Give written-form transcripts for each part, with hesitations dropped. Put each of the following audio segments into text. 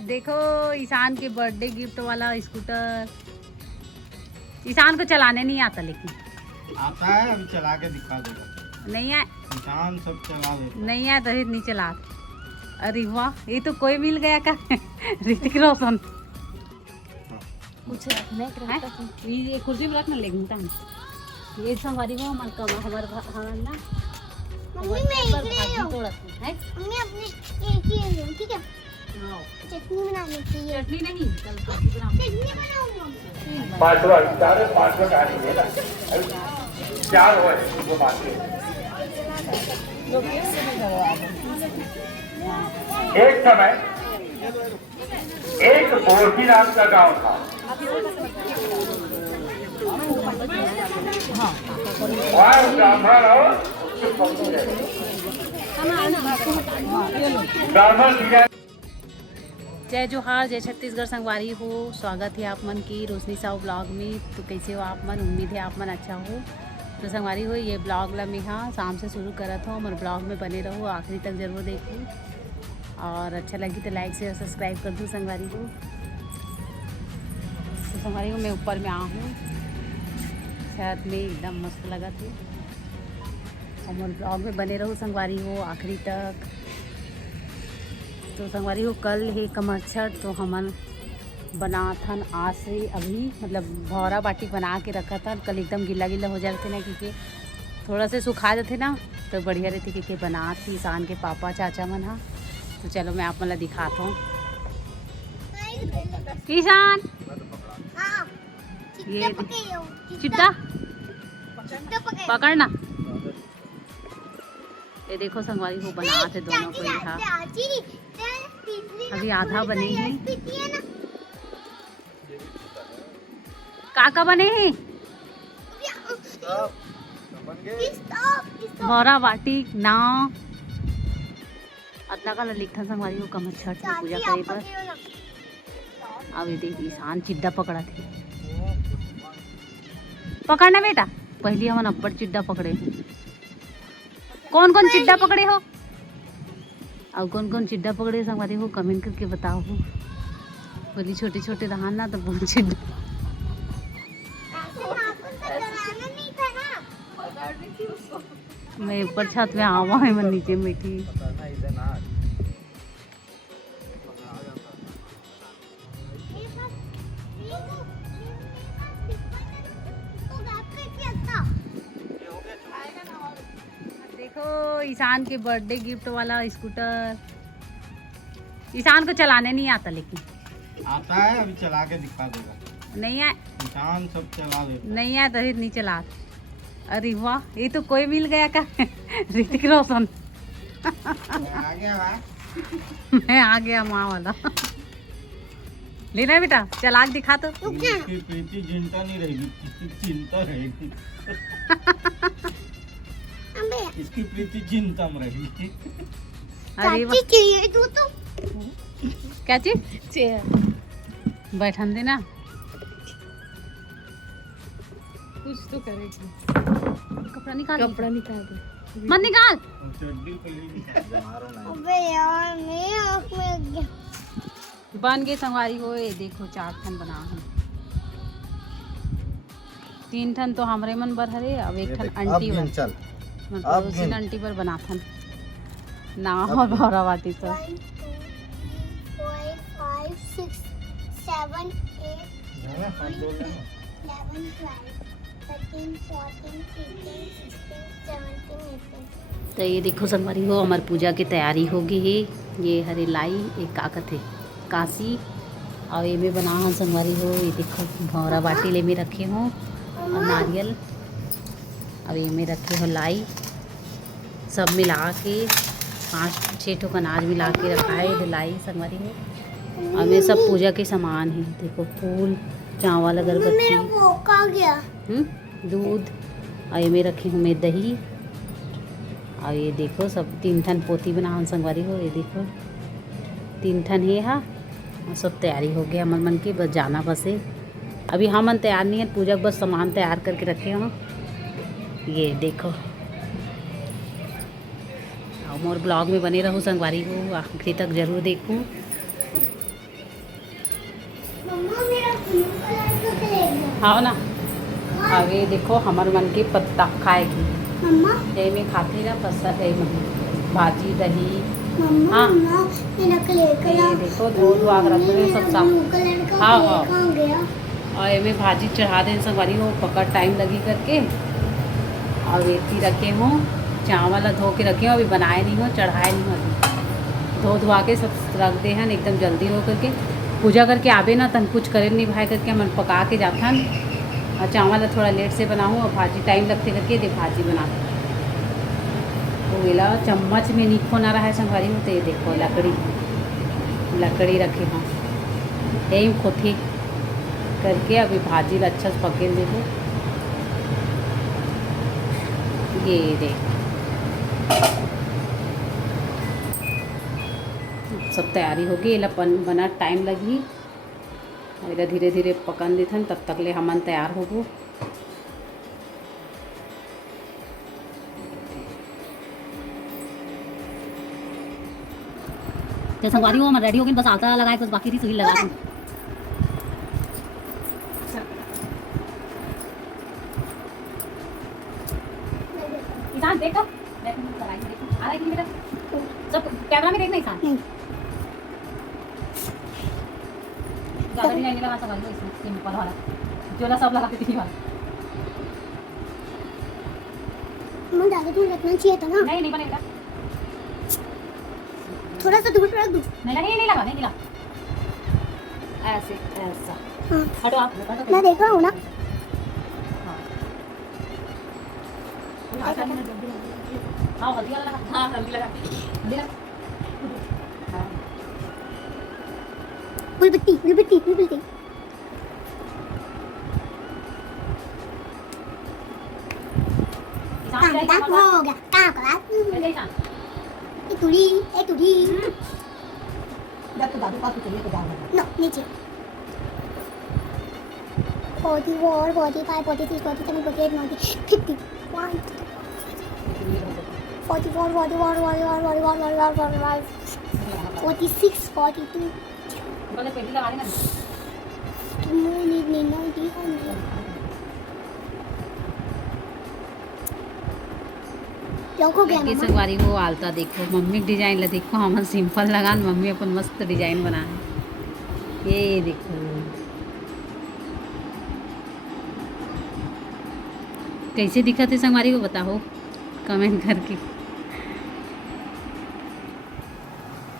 देखो ईशान के birthday gift वाला स्कूटर। ईशान को चलाने नहीं आता, लेकिन आता है, अभी चला के दिखा देगा। नहीं है, ईशान सब चला देता। नहीं है तो नहीं चला। अरे वाह, ये तो कोई मिल गया का ऋतिक रोशन। कुछ रखने ये कुर्सी में रखना, लेकिन ये संवारी को हमारे ना मम्मी मैं है मम्मी अपने ठीक है। चटनी बनाने की है। चटनी नहीं, कल चटनी बनाऊंगा। पांचवा गाड़ी है ना, चार हो वो बात है। एक समय एक बोरकी नाम का गांव था। वहाँ ब्राह्मण और ब्राह्मण। जय जोहार, जय छत्तीसगढ़ संगवारी हो। स्वागत है आप मन की रोशनी साहू ब्लॉग में। तो कैसे हो आप मन? उम्मीद है आप मन अच्छा हो। तो संगवारी हो, ये ब्लॉग ला मैं शाम से शुरू करत हूँ और ब्लॉग में बने रहो, आखिरी तक जरूर देखो और अच्छा लगी तो लाइक शेयर सब्सक्राइब कर दूँ संगवारी हो। तो संगवारी हो, मैं ऊपर में आ हूँ छत में, एकदम मस्त लगा थे। और ब्लॉग में बने रहो संगवारी हो आखिरी तक। तो संगवारी हो, कल है कमच्छर, तो हमन बनाथन आज से अभी, मतलब भौरा बाटी बना के रखा था। कल एकदम गीला गीला हो जाते ना, क्योंकि थोड़ा से सुखा देते ना तो बढ़िया रहती। क्योंकि बना थी ईशान के पापा चाचा मन। हाँ, तो चलो मैं आप मतलब दिखाता हूँ। ईशान ये चिट्टा पकड़ना। ये देखो संगवारी हो, बना थे दोनों को यहाँ। अभी आधा बने हैं। काका बने हैं भौरा बाटी नाव अतना का लिखा संगवारी हो कमच्छर की पूजा करे पर। अब ये देखिए ईशान चिड्डा पकड़ा थे। पकड़ना बेटा, पहले हम अब्बड़ चिड्डा पकड़े। कौन कौन चिड्डा पकड़े हो और कौन कौन चिड्डा पकड़े संगवारी हो, कमेंट करके बताओ हो। बोली छोटे छोटे रहान ना तो बहुत चिड्डा। मैं ऊपर छत में आवा है, मैं नीचे बैठी। देखो ईशान के बर्थडे गिफ्ट वाला स्कूटर। ईशान को चलाने नहीं आता, लेकिन आता है, अभी चला के दिखा देगा। नहीं है, ईशान सब चला देता। नहीं है तो नहीं चला। अरे वाह, ये तो कोई मिल गया का ऋतिक रोशन। आ गया मैं आ गया माँ वाला। लेना बेटा, चला के दिखा तो। इसकी प्रीति चिंता नहीं रहेगी, चिंता रहेगी। इसकी प्रीति चिंता में रहेगी। अरे वाह, चाहिए तू तो क्या चीज बैठन देना, कुछ तो करेगी। कपड़ा निकाल, कपड़ा निकाल दे, मत निकाल। अबे यार मेरी आँख में गया। बन गए संगवारी हो, ये देखो 4 ठन बना हम। 3 ठन तो हमरे मन बर हरे, अब 1 ठन आंटी बर, मतलब उसी आंटी पर बना थन ना और भौरा बाटी। तो 1 2 3 4 5 6 7 8 9 10 11 12 13 14 15 16 17 18। तो ये देखो संगवारी हो, हमारी पूजा की तैयारी होगी है। ये हरे लाई एक काकत है काशी, और ये में बना हम संगवारी हो। ये देखो भौरा बाटी ले में रखे हो और नारियल, अब ये में रखे हो लाई, सब मिला के 5-6 ठो अनाज मिला के रखा है लाई संगवारी हो। और में सब पूजा के सामान है। देखो फूल, चावल, अगरबत्ती, दूध, और ये में रखी हूँ मैं दही। और ये देखो सब 3 ठन पोती बना संगवारी हो। ये देखो 3 ठन है हा, और सब तैयारी हो गया मन की, बस जाना बस है। अभी हम मन तैयार नहीं है, पूजा बस सामान तैयार करके रखे हो। ये देखो, और मोर ब्लॉग में बने रहो संगवारी हो, आखिरी तक जरूर देखो। हाँ ना, अब ये देखो हमार मन के पत्ता खाएगी ये में खाती ना पसंद है भाजी दही। हाँ ये देखो धो धुआ के रख दे सब साफ। हाँ हाँ और ये में भाजी चढ़ा दें संगवारी हो पकड़ टाइम लगी करके। और वेती रखे हों चावल धो के रखे हो, अभी बनाए नहीं हो चढ़ाए नहीं हो, अभी धो धुआ के सब रख दे हैं एकदम जल्दी हो करके। पूजा करके आवे ना तन कुछ करे नहीं भाई करके हम पका के जाथन। और चावल थोड़ा लेट से बनाऊँ और भाजी टाइम लगते करके दे भाजी बना तो वेला चम्मच में नीको ना रहा है संगवारी हो। तो ये देखो लकड़ी रखे हाँ यही खोथे करके अभी भाजी अच्छा से पकेल देखो। ये देख सब तैयारी होगी एला बना टाइम लगी। एला धीरे धीरे पकन देथन तब तक ले हमन तैयार होबो। तो संगवारी हो मैं रेडी हो गई बस आटा लगाए बस बाकी थी सुई लगा दूं। ईशान देखो देखो आ रहा है कि बेटा सब कैमरा में देखना ईशान ज़्यादा नहीं लगा सकता है इसमें सिंपल वाला जोला सब लगा के थी वाला मैं ज़्यादा दूर रखना चाहिए था ना। नहीं बनेगा थोड़ा सा दूर रख दूं। नहीं लगा ऐसे ऐसा। हाँ हटो आप मैं देख रहा हूँ ना। हाँ हल्दी वाला लगा। हाँ हल्दी लगा फुलबत्ती काम हो गया काम करा एक तुरी जब तो दादू पास चलिए तो जाना नो नीचे 44 45 46 47 48 90 50 1 44 46 42 पहले पेटी लगा देना। देखो संगवारी हो आलता देखो मम्मी डिजाइन ला देखो हम सिंपल लगान मम्मी अपन मस्त डिजाइन बना है। ये देखो कैसे दिखा थे संगवारी को बताओ कमेंट करके।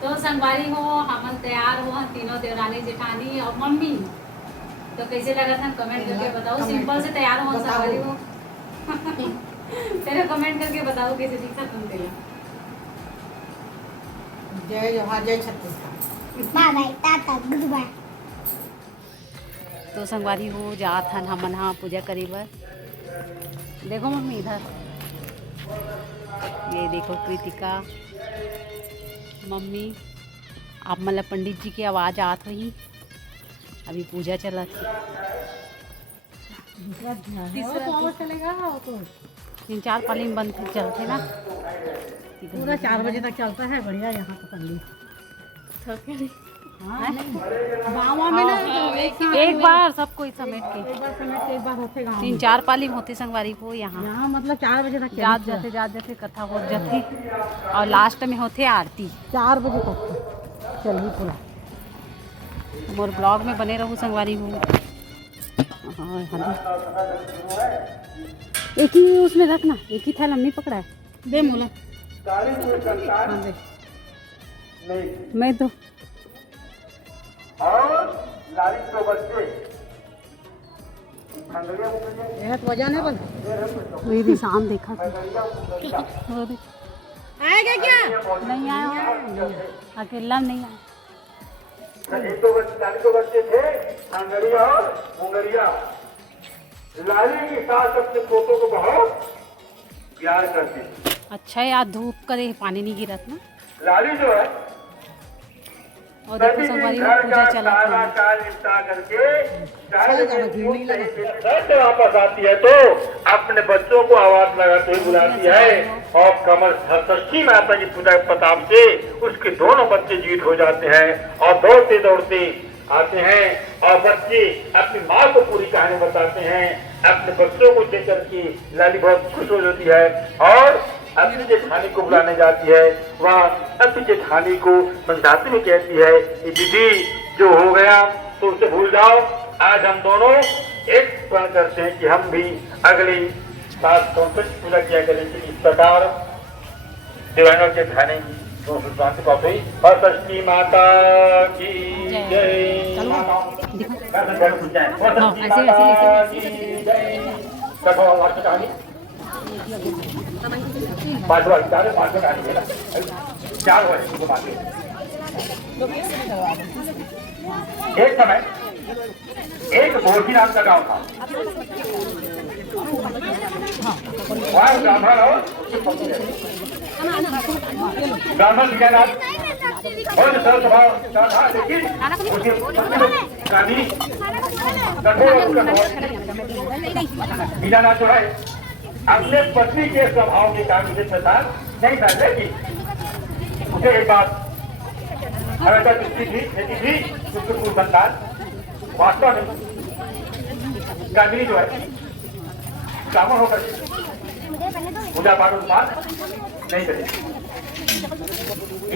तो संगवारी हो हम तैयार हो तीनों देवरानी जेठानी और मम्मी तो कैसे लगा था कमेंट करके बताओ। सिंपल से तैयार हो संगवारी हो तेरे कमेंट करके बताओ कैसे दिखा तुम तेरा। जय जोहार जय Chhattisgarh bye bye tata goodbye. तो संगवारी हो जात हन हमन हाँ पूजा करे बर। देखो मम्मी इधर ये देखो कृतिका मम्मी आप मतलब पंडित जी की आवाज़ आत रही अभी पूजा चला थी। चलेगा तो 3-4 पाली में बंद चलते ना पूरा 4 बजे तक चलता है बढ़िया यहाँ तो पंडित। गाँव में ना एक बार सब कोई समेट के एक बार होते गाँव 3-4 पाली में होती संगवारी को यहाँ यहाँ मतलब 4 बजे तक जात जाते कथा हो जाती और लास्ट में होते आरती 4 बजे तक चलिए पूरा। मोर ब्लॉग में बने रहूँ संगवारी हो। हाँ एक ही उसमें रखना एक ही थैला नहीं पकड़ा है दे मोला हाँ दे मैं तो वजह नहीं बन मेरी शाम देखा था आएगा क्या नहीं आया अकेला नहीं आया। 40 बच्चे थे अंगड़िया और मुंगरिया लाली के साथ अपने पोतों को बहुत प्यार करती। अच्छा है आज धूप करे पानी नहीं गिरत ना। लाली जो है और देखो संगवारी में पूजा चला था निपटा करके वापस आती है तो अपने बच्चों को आवाज लगाते हुए बुलाती है और कमर सरस्वती माता की पूजा के प्रताप से उसके दोनों बच्चे जीवित हो जाते हैं और दौड़ते दौड़ते आते हैं और बच्चे अपनी माँ को पूरी कहानी बताते हैं। अपने बच्चों को देख करके लाली बहुत खुश हो जाती है और अपनी जेठानी को बुलाने जाती है। वह अपनी जेठानी को समझाते हुए कहती है कि दीदी जो हो गया तो उसे भूल जाओ। आज हम दोनों एक प्रण करते हैं कि हम भी अगली सात संकट पूजा किया करेंगे। इस प्रकार देवानों के खाने शांति प्राप्त हुई। और षष्ठी माता की जय। एक समय एक गोरखी नाम का गांव था। वहाँ ब्राह्मण और ब्राह्मण विजयनाथ बहुत सरल स्वभाव का था, लेकिन विजयनाथ जो है अपने पत्नी के स्वभाव के कारण मुझे प्रसाद नहीं था। लेकिन उसे एक बात हमेशा दृष्टि थी उसको संतान वास्तव में गांधी जो है ब्राह्मण होकर पूजा पाठ उत्पाद नहीं करेगी।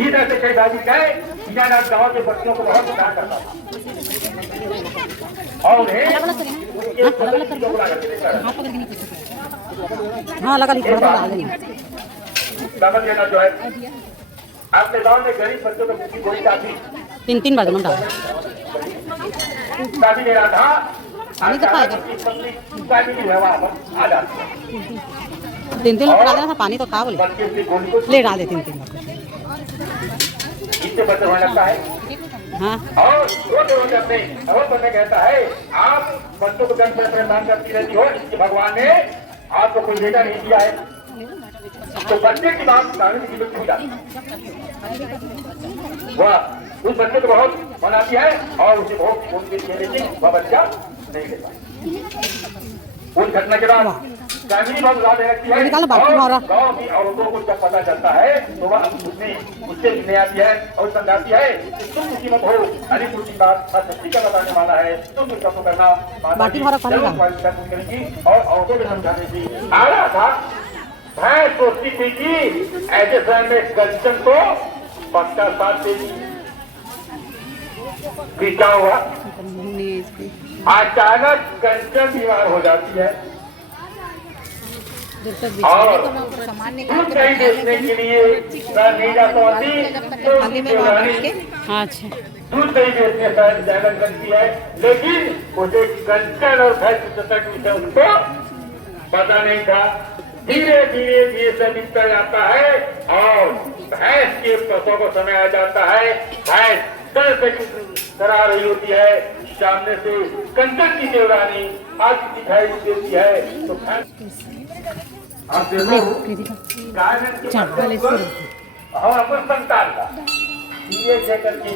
इस तरह से कई दादी कहे विजयनाथ गांव के बच्चों को बहुत प्यार करता था और उन्हें ब्राह्मण जो है अपने गांव में गरीब बच्चों को गोली काफी 3 बार जन्म डाला काफी दे रहा था। काफी की व्यवहार पर आ जाती है। 3 बार डाल देना था पानी तो खा बोले ले डाल दे 3 बार। इससे बच्चा होने लगता है। हाँ और रोज अपने बनने कहता है आप बच्चों को जन्म से परेशान करती रहती हो, इसके भगवान ने आपको कोई बेटा नहीं दिया है। तो बच्चे की बात कानूनी की मृत्यु हो जाती है। वह उस बच्चे को बहुत मनाती है और उसे बहुत खून देती है, लेकिन वह बच्चा नहीं ले पाता। उस घटना के बाद कानूनी बहुत ज्यादा लगती है और गाँव की औरतों को जब पता चलता है तो वह उससे मिलने आती है और समझाती है कि तुम मुसीबत हो अलीपुर की बात सच्ची का बताने वाला है, तुम इसका तो करना करेगी और औरतों को समझाने की आ रहा था। मैं सोचती थी कि ऐसे समय में कंचन को पक्का साथ देगी। क्या हुआ अचानक कंचन बीमार हो जाती है और दूध कहीं बेचने के लिए नहीं जा पाती तो दूध कहीं बेचने शायद जाना लगती है, लेकिन उसे कंचन और भैंस उसको पता नहीं था। धीरे धीरे ये सब बीतता जाता है और भैंस के प्रसव का समय आ जाता है। भैंस दर से करा रही होती है, सामने से कंचन की देवरानी आज दिखाई देती है तो भैंस आप देखो और अपन संतान का ये जगह के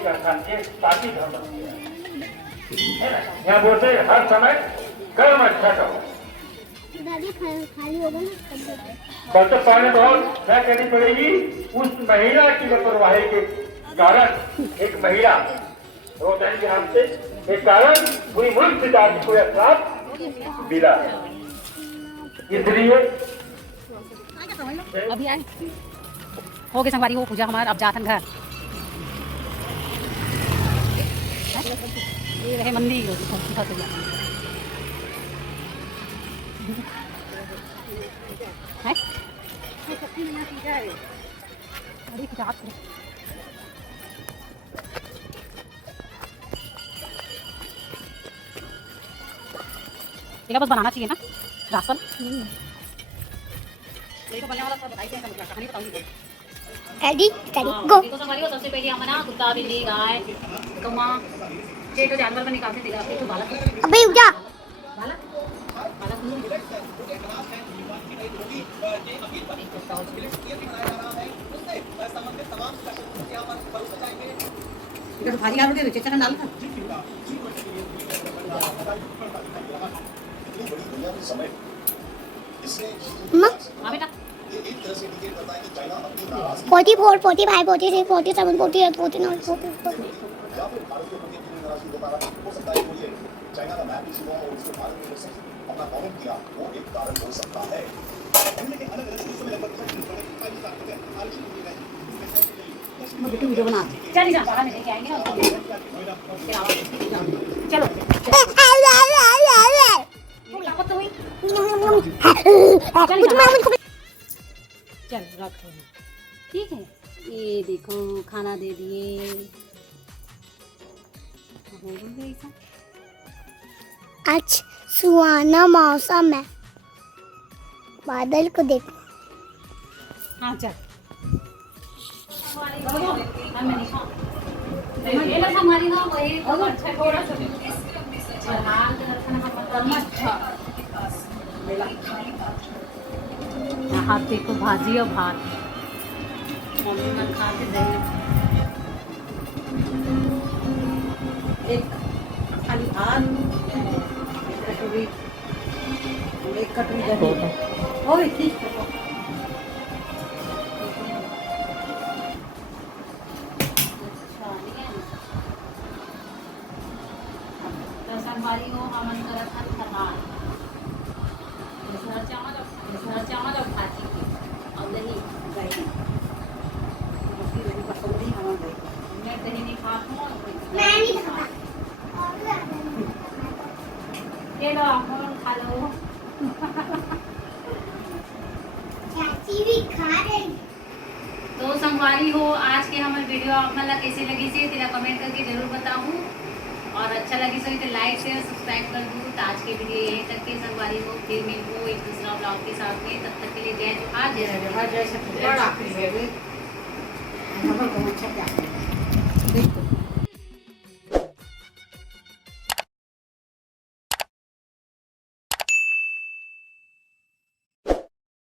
काफी धर्म है ना। यहाँ बोलते हर समय कर्म अच्छा करो। खाली होगा ना बचत पाने बहुत क्या करनी पड़ेगी। उस महिला की लापरवाही के कारण एक महिला रोजाना के नाम से एक कारण पूरी मुल्क से जाति को श्राप मिला। इसलिए अभी आए हो गए संगवारी हो पूजा हमारा। अब जातन घर ये रहे मंदिर है 1 बस बनाना चाहिए ना राशन। रेडी गो। सबसे पहले हम ना कुत्ता बिल्ली गाय कौवा ये तो जानवर को निकालते थे आपके तो बालक अबे उठ जा। इधर भाजी आलू दे चटन डाल था। हां बेटा 44, 45, 46, 47, 48, 49, 50। बेटी वीडियो बना चल जा बाहर लेके आएंगे ना चलो चल रखो ठीक है। ये देखो खाना दे दिए। आज सुहाना मौसम है, बादल को देखो। हाँ चल हमारी ना वही यहाँ देखो भाजी और भात मम्मी मन खाते दही एक खाली भात एक कटोरी दही ओए ठीक है संगवारी हो हमन करत हन फरहान चावल और भाजी और दही मैं दही नहीं खाती हूँ। मैं नहीं खाता। ये लो आप खा लो। चाची भी खा रही। तो संगवारी हो आज के हमारे वीडियो आप मतलब कैसे लगी से तेरा कमेंट करके जरूर बताऊँ और अच्छा लगी सो तो लाइक शेयर सब्सक्राइब कर दूँ। तो आज के वीडियो यहीं तक के संगवारी हो, फिर मिलूँ एक दूसरा ब्लॉग के साथ में। तब तक के लिए जय जोहार जय जय